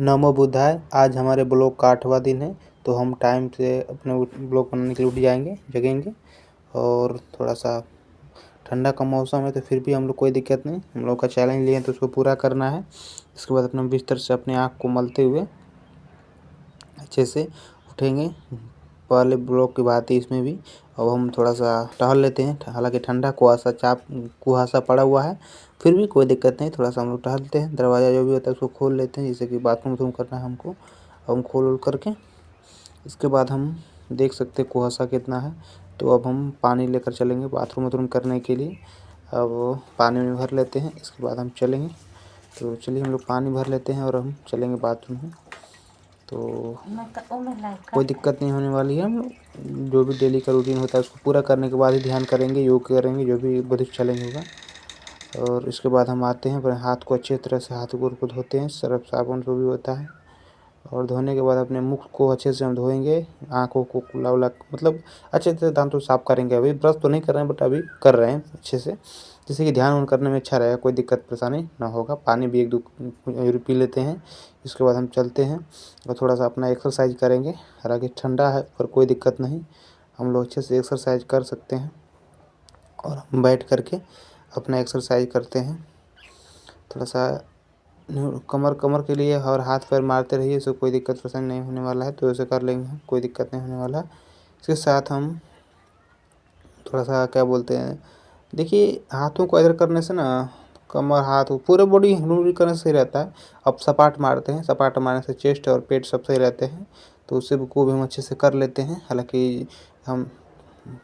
नमो बुद्धाय। आज हमारे ब्लॉग का 8वां दिन है, तो हम टाइम से अपने ब्लॉग बनाने के लिए उठ जाएंगे, जगेंगे। और थोड़ा सा ठंडा का मौसम है तो फिर भी हम लोग कोई दिक्कत नहीं, हम लोग का चैलेंज लिए तो उसको पूरा करना है। इसके बाद अपने बिस्तर से अपने आँख को मलते हुए अच्छे से उठेंगे। पहले ब्लॉग की बात है इसमें भी। अब हम थोड़ा सा टहल लेते हैं, हालांकि ठंडा कुहासा पड़ा हुआ है, फिर भी कोई दिक्कत नहीं। थोड़ा सा हम लोग टहलते हैं, दरवाज़ा जो भी होता है उसको खोल लेते हैं, जैसे कि बाथरूम करना है हमको। अब हम खोल करके इसके बाद हम देख सकते हैं कुहासा कितना है। तो अब हम पानी लेकर चलेंगे बाथरूम करने के लिए। अब पानी में भर लेते हैं, इसके बाद हम चलेंगे। तो चलिए हम लोग पानी भर लेते हैं और हम चलेंगे बाथरूम में। तो कोई दिक्कत नहीं होने वाली है। हम लोग जो भी डेली का रूटीन होता है उसको पूरा करने के बाद ही ध्यान करेंगे, योग करेंगे, जो भी बुद्धिस्ट चैलेंज होगा। और इसके बाद हम आते हैं, अपने हाथ को अच्छे तरह से हाथ गोड़ को धोते हैं, सर्फ साबुन जो भी होता है। और धोने के बाद अपने मुख को अच्छे से हम धोएंगे, आँखों को कुल्ला उला मतलब अच्छे से दांतों साफ करेंगे। अभी ब्रश तो नहीं कर रहे हैं, बट अभी कर रहे हैं अच्छे से, जिससे कि ध्यान करने में अच्छा रहेगा, कोई दिक्कत परेशानी ना होगा। पानी भी 1-2 पी लेते हैं। इसके बाद हम चलते हैं और थोड़ा सा अपना एक्सरसाइज करेंगे। हालांकि ठंडा है पर कोई दिक्कत नहीं, हम लोग अच्छे से एक्सरसाइज कर सकते हैं। और हम बैठ करके अपना एक्सरसाइज करते हैं। थोड़ा सा कमर कमर के लिए और हाथ पैर मारते रहिए, इससे कोई दिक्कत परेशानी नहीं होने वाला है, तो ऐसे कर लेंगे हम, कोई दिक्कत नहीं होने वाला है। इसके साथ हम थोड़ा सा क्या बोलते हैं, देखिए हाथों को इधर करने से ना कमर हाथ पूरे बॉडी हिलुल करने से सही रहता है। अब सपाट मारते हैं, सपाट मारने से चेस्ट और पेट सब सही रहते हैं, तो उससे को भी हम अच्छे से कर लेते हैं। हालांकि हम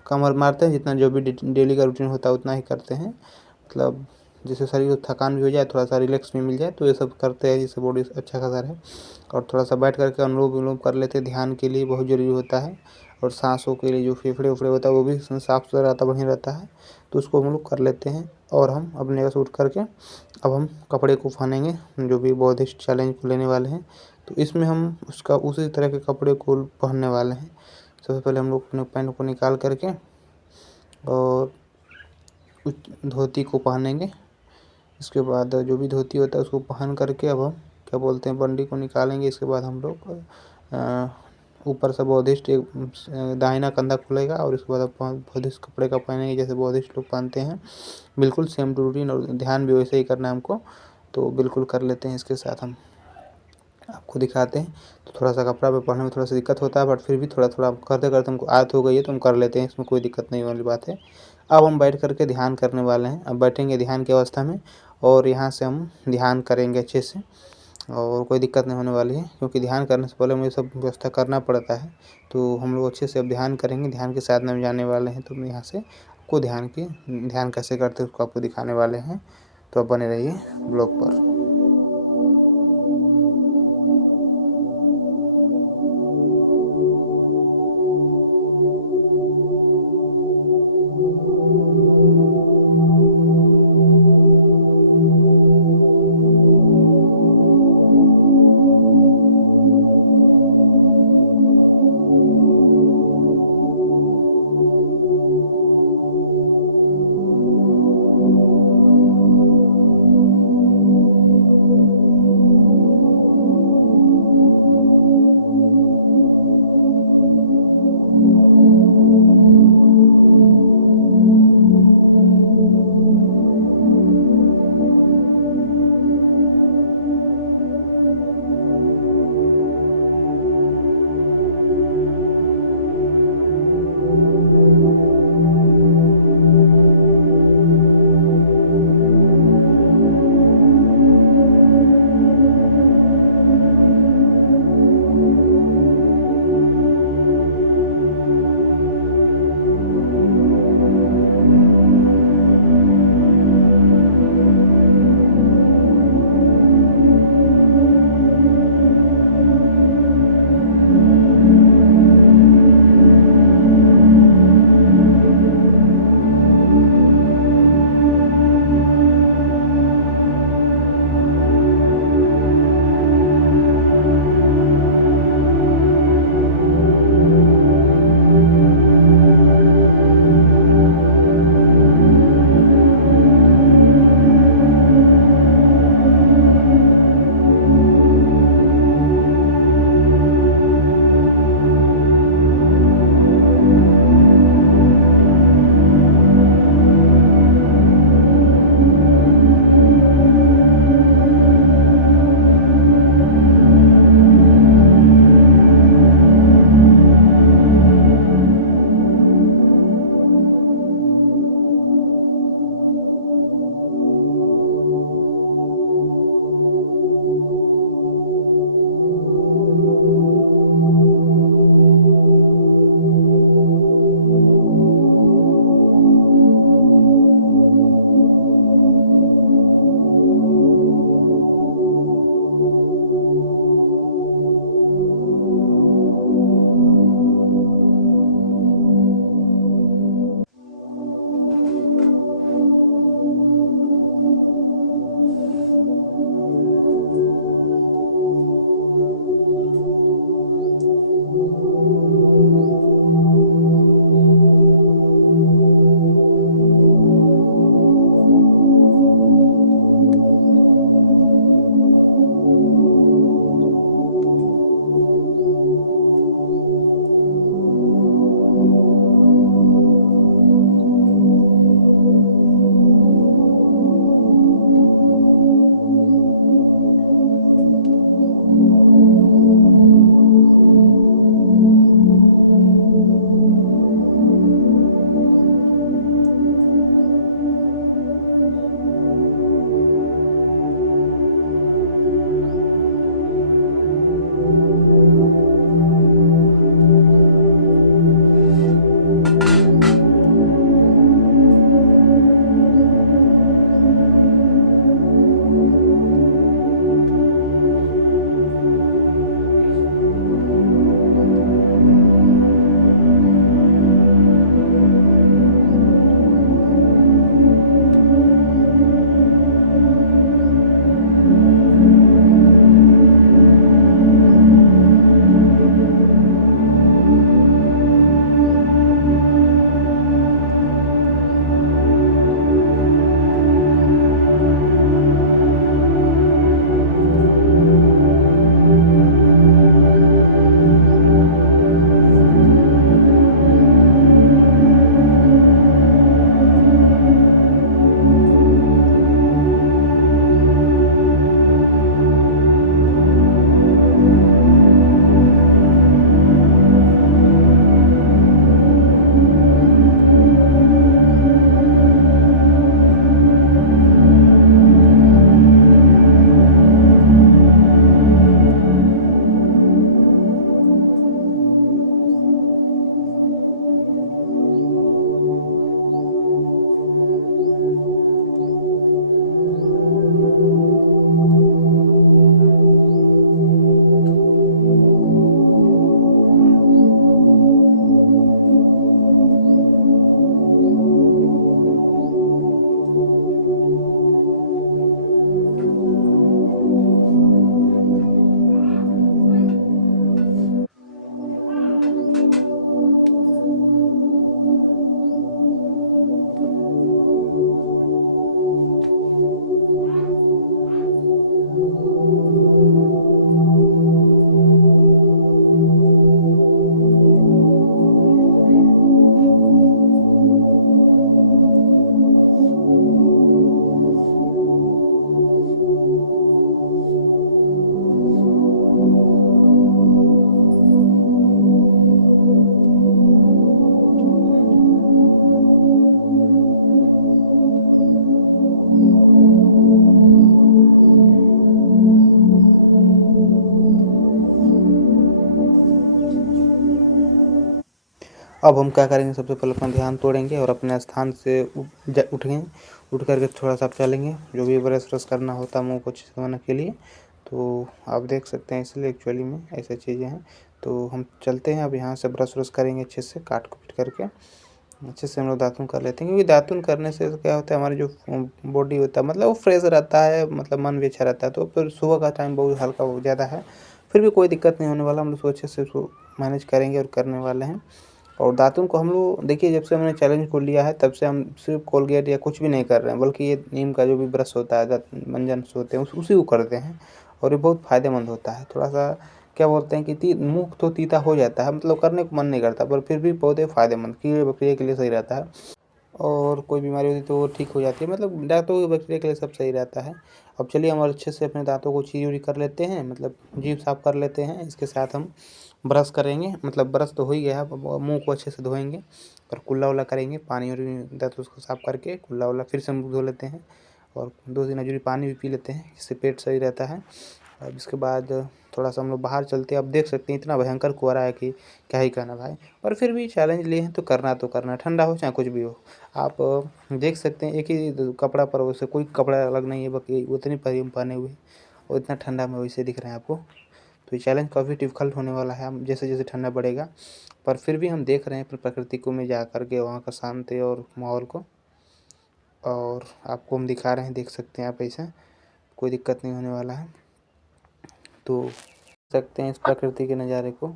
कमर मारते हैं, जितना जो भी डेली का रूटीन होता है उतना ही करते हैं, मतलब जिससे शरीर को थकान भी हो जाए, थोड़ा सा रिलैक्स भी मिल जाए, तो ये सब करते हैं जिससे बॉडी अच्छा खासा रहे। और थोड़ा सा बैठ करके अनुलोम विलोम कर लेते हैं, ध्यान के लिए बहुत ज़रूरी होता है। और सांसों के लिए जो फेफड़े उफड़े होता है वो भी साफ सुथरा रहता बढ़िया रहता है, तो उसको हम लोग कर लेते हैं। और हम अपने जगह से उठ करके अब हम कपड़े को पहनेंगे, जो भी बौद्धिस्ट चैलेंज को लेने वाले हैं, तो इसमें हम उसका उसी तरह के कपड़े को पहनने वाले हैं। सबसे पहले हम लोग अपने पैंट को निकाल करके और उस धोती को पहनेंगे। इसके बाद जो भी धोती होता है उसको पहन करके अब हम क्या बोलते हैं बंडी को निकालेंगे। इसके बाद हम लोग ऊपर से बौद्धिस्ट एक दाहिना कंधा खुलेगा, और इसके बाद आप बौद्धिस्ट कपड़े का पहनेंगे जैसे बौद्धिस्ट लोग पहनते हैं, बिल्कुल सेम टू रूटीन। और ध्यान भी वैसे ही करना है हमको, तो बिल्कुल कर लेते हैं। इसके साथ हम आपको दिखाते हैं। तो थोड़ा सा कपड़ा पे पहनने में थोड़ा सा दिक्कत होता है, बट फिर भी थोड़ा थोड़ा करते करते हमको आदत हो गई है, तो हम कर लेते हैं, इसमें कोई दिक्कत नहीं वाली बात है। अब हम बैठ करके ध्यान करने वाले हैं। अब बैठेंगे ध्यान की अवस्था में, और यहाँ से हम ध्यान करेंगे अच्छे से, और कोई दिक्कत नहीं होने वाली है, क्योंकि ध्यान करने से पहले मुझे सब व्यवस्था करना पड़ता है। तो हम लोग अच्छे से अब ध्यान करेंगे, ध्यान के साधना में जाने वाले हैं। तो हम यहाँ से आपको ध्यान कैसे करते हैं उसको आपको दिखाने वाले हैं, तो आप बने रहिए ब्लॉग पर। अब हम क्या करेंगे, सबसे पहले अपना ध्यान तोड़ेंगे और अपने स्थान से उठेंगे। उठ करके थोड़ा-सा चलेंगे, जो भी ब्रश-व्रश करना होता है मुँह को अच्छे से धोने के लिए। तो आप देख सकते हैं, इसलिए एक्चुअली में ऐसी चीज़ें हैं। तो हम चलते हैं, अब यहाँ से ब्रश-व्रश करेंगे अच्छे से काट-कूट करके। अच्छे से हम लोग दातुन कर लेते हैं, क्योंकि दातुन करने से क्या होता है, हमारी जो बॉडी होता है मतलब वो फ्रेश रहता है, मतलब मन भी अच्छा रहता है। तो फिर सुबह का टाइम बहुत हल्का बहुत ज़्यादा है, फिर भी कोई दिक्कत नहीं होने वाला। हम लोग उसको अच्छे से उसको मैनेज करेंगे और करने वाले हैं। और दातुन को हम लोग देखिए, जब से हमने चैलेंज को लिया है तब से हम सिर्फ़ कोलगेट या कुछ भी नहीं कर रहे हैं, बल्कि ये नीम का जो भी ब्रश होता है, दाँत मंजन होते हैं उसी को करते हैं। और ये बहुत फ़ायदेमंद होता है। थोड़ा-सा क्या बोलते हैं कि मुँह तो तीता हो जाता है, मतलब करने को मन नहीं करता, पर फिर भी बहुत ही फ़ायदेमंद कीड़े-मकोड़े के लिए सही रहता है। और कोई बीमारी होती है तो वो ठीक हो जाती है, मतलब दाँतों के बैक्टीरिया के लिए सब सही रहता है। अब चलिए हम और अच्छे से अपने दाँतों को चीर-उरी कर लेते हैं, मतलब जीभ साफ़ कर लेते हैं। इसके साथ हम ब्रश करेंगे, मतलब ब्रश तो हो ही गया है, अब मुँह को अच्छे से धोएँगे और कुल्ला-वुल्ला करेंगे, पानी-वानी दाँत उसको साफ़ करके कुल्ला-वुल्ला फिर से मुँह धो लेते हैं और 2-3 अजूरी पानी भी पी लेते हैं, इससे पेट सही रहता है। अब इसके बाद थोड़ा-सा हम लोग बाहर चलते हैं। अब देख सकते हैं इतना भयंकर कोहरा है कि क्या ही कहना भाई। पर फिर भी चैलेंज लिए हैं तो करना तो करना है, ठंडा हो चाहे कुछ भी हो। आप देख सकते हैं एक ही कपड़ा पर, वैसे कोई कपड़ा अलग नहीं है, बाकी उतनी पहले हम पहने हुए हैं और इतना ठंडा में वैसे दिख रहे हैं आपको। तो ये चैलेंज काफ़ी डिफ़िकल्ट होने वाला है, हम जैसे-जैसे ठंडा बढ़ेगा। पर फिर भी हम देख रहे हैं प्रकृति को में जा कर के वहाँ का शांति और माहौल को, और आपको हम दिखा रहे हैं, देख सकते हैं आप ऐसा, कोई दिक्कत नहीं होने वाला है। तो सकते हैं इस प्रकृति के नज़ारे को।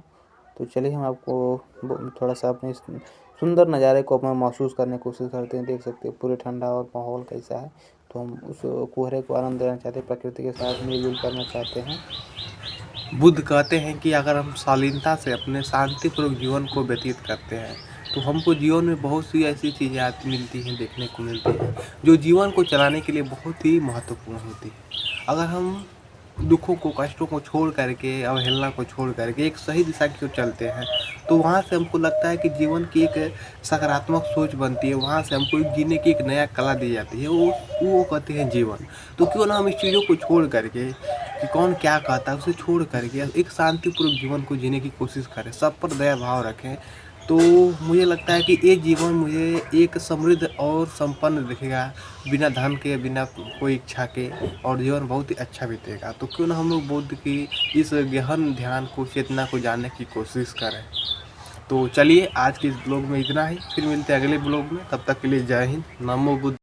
तो चलिए हम आपको थोड़ा-सा अपने इस सुंदर नज़ारे को अपना महसूस करने की कोशिश करते हैं। देख सकते हैं पूरे ठंडा और माहौल कैसा है। तो हम उस कोहरे को आनंद लेना चाहते हैं, प्रकृति के साथ मिल-जुल करना चाहते हैं। बुद्ध कहते हैं कि अगर हम शालीनता से अपने शांतिपूर्वक जीवन को व्यतीत करते हैं तो हमको जीवन में बहुत सी ऐसी चीज़ें मिलती हैं, देखने को मिलती हैं जो जीवन को चलाने के लिए बहुत ही महत्वपूर्ण होती है। अगर हम दुखों को, कष्टों को छोड़ करके, अवहेलना को छोड़ करके एक सही दिशा की ओर चलते हैं तो वहाँ से हमको लगता है कि जीवन की एक सकारात्मक सोच बनती है। वहाँ से हमको एक जीने की एक नया कला दी जाती है, वो कहते हैं जीवन। तो क्यों ना हम इस चीज़ों को छोड़ करके कि कौन क्या कहता है उसे छोड़ करके एक शांतिपूर्वक जीवन को जीने की कोशिश करें, सब पर दया भाव रखें। तो मुझे लगता है कि ये जीवन मुझे एक समृद्ध और संपन्न दिखेगा, बिना धन के, बिना कोई इच्छा के, और जीवन बहुत ही अच्छा बीतेगा। तो क्यों ना हम लोग बुद्ध की इस गहन ध्यान को, चेतना को जानने की कोशिश करें। तो चलिए आज के इस ब्लॉग में इतना ही, फिर मिलते हैं अगले ब्लॉग में। तब तक के लिए जय हिंद, नमो बुद्ध।